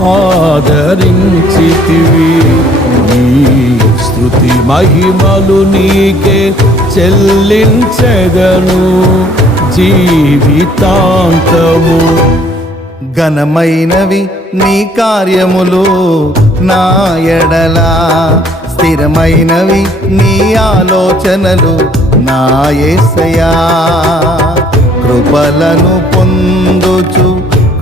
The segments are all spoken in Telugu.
ఆదరించితివి. నీ స్థుతి మహిమలు నీకే చెల్లించెదను. జీవితాంతము ఘనమైనవి నీ కార్యములు నా ఎడలా. స్థిరమైనవి నీ ఆలోచనలు నా ఏసయా. కృపలను పొందుచు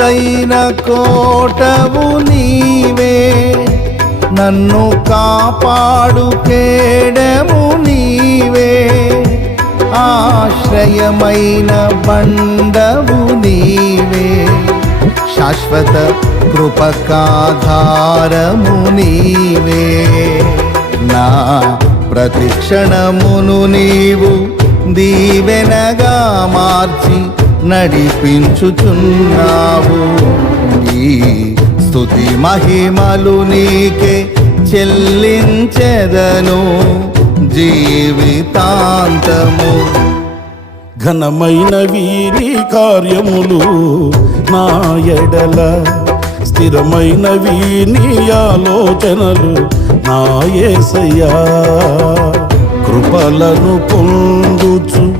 ఎత్తైన కోటవు నీవే. నన్ను కాపాడు కేడము నీవే. ఆశ్రయమైన బండవు నీవే. శాశ్వత కృపకాధారము నీవే. నా ప్రతిక్షణమును నీవు దీవెనగా మార్చి నడిపించుచున్నావు. ఈ స్తుతి మహిమలు నీకే చెల్లించెదను. జీవితాంతము ఘనమైన వీరి కార్యములు నా ఎడల. స్థిరమైన వీని ఆలోచనలు నా కృపలను పొందుచు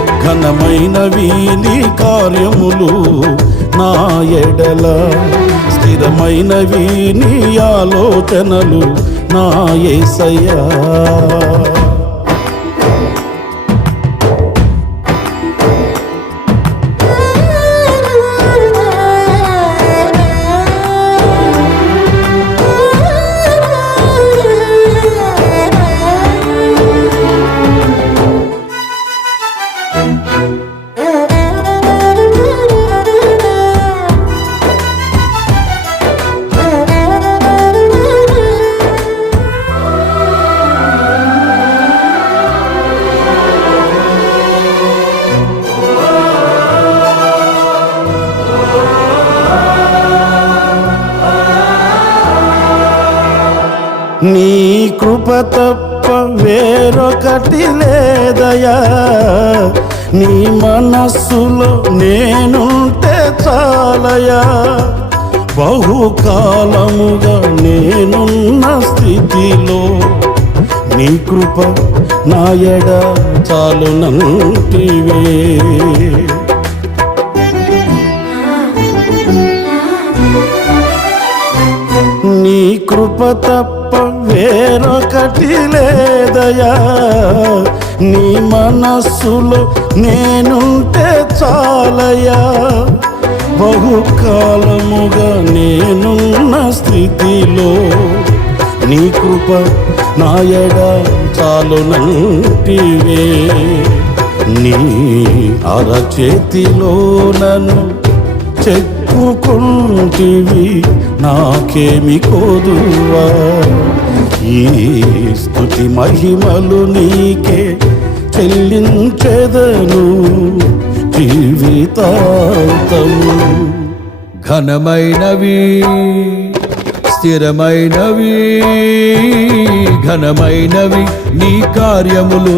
ఘనమైన వీని కార్యములు నా ఎడల. స్థిరమైన వీని ఆలోచనలు నా ఏసయ్యా. నీ కృప తప్ప వేరొకటి లేదయా నీ మనస్సులో నేనుంటే చాలయా బహుకాలముగా నేనున్న స్థితిలో నీ కృప నాయడ చాలునంటివే. నీ కృప తప్ప వేరొకటి లేదయా నీ మనస్సులో నేనుంటే చాలయా బహుకాలముగా నేనున్న స్థితిలో నీ కృప నాయడ చాలునంటివే. నీ అరచేతిలో నన్ను చెప్పుకుంటివి నాకేమి కోదువా? ఈ స్థుతి మహిమలు నీకే చెల్లించెదను జీవితాంతము. ఘనమైనవి స్థిరమైనవి ఘనమైనవి నీ కార్యములు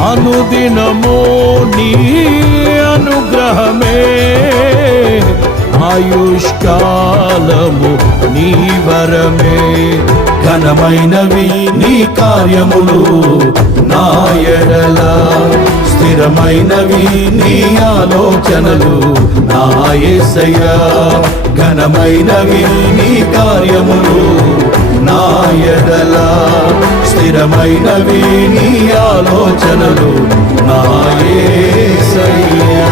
అనుదినము నీ అనుగ్రహమే. ఆయుష్కాలము నీ వరమే. ఘనమైనవి నీ కార్యములు నా స్థిరమైనవి నీ ఆలోచనలు నాయసయ ఘనమైనవి నీ కార్యములు నాయదలా ఎడల స్థిరమైనవి నీ ఆలోచనలు నాయే సయ్యా